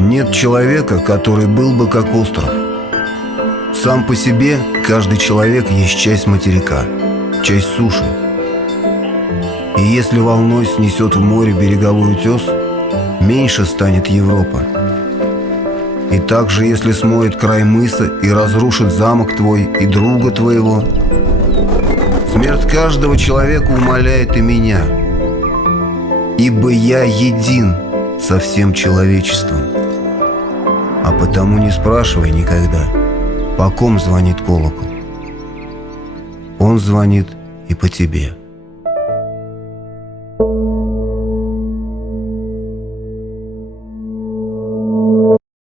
Нет человека, который был бы как остров. Сам по себе каждый человек есть часть материка, часть суши. И если волной снесет в море береговой утес, меньше станет Европа. И также, если смоет край мыса и разрушит замок твой и друга твоего, смерть каждого человека умаляет и меня, ибо я един со всем человечеством. А потому не спрашивай никогда, по ком звонит колокол. Он звонит и по тебе.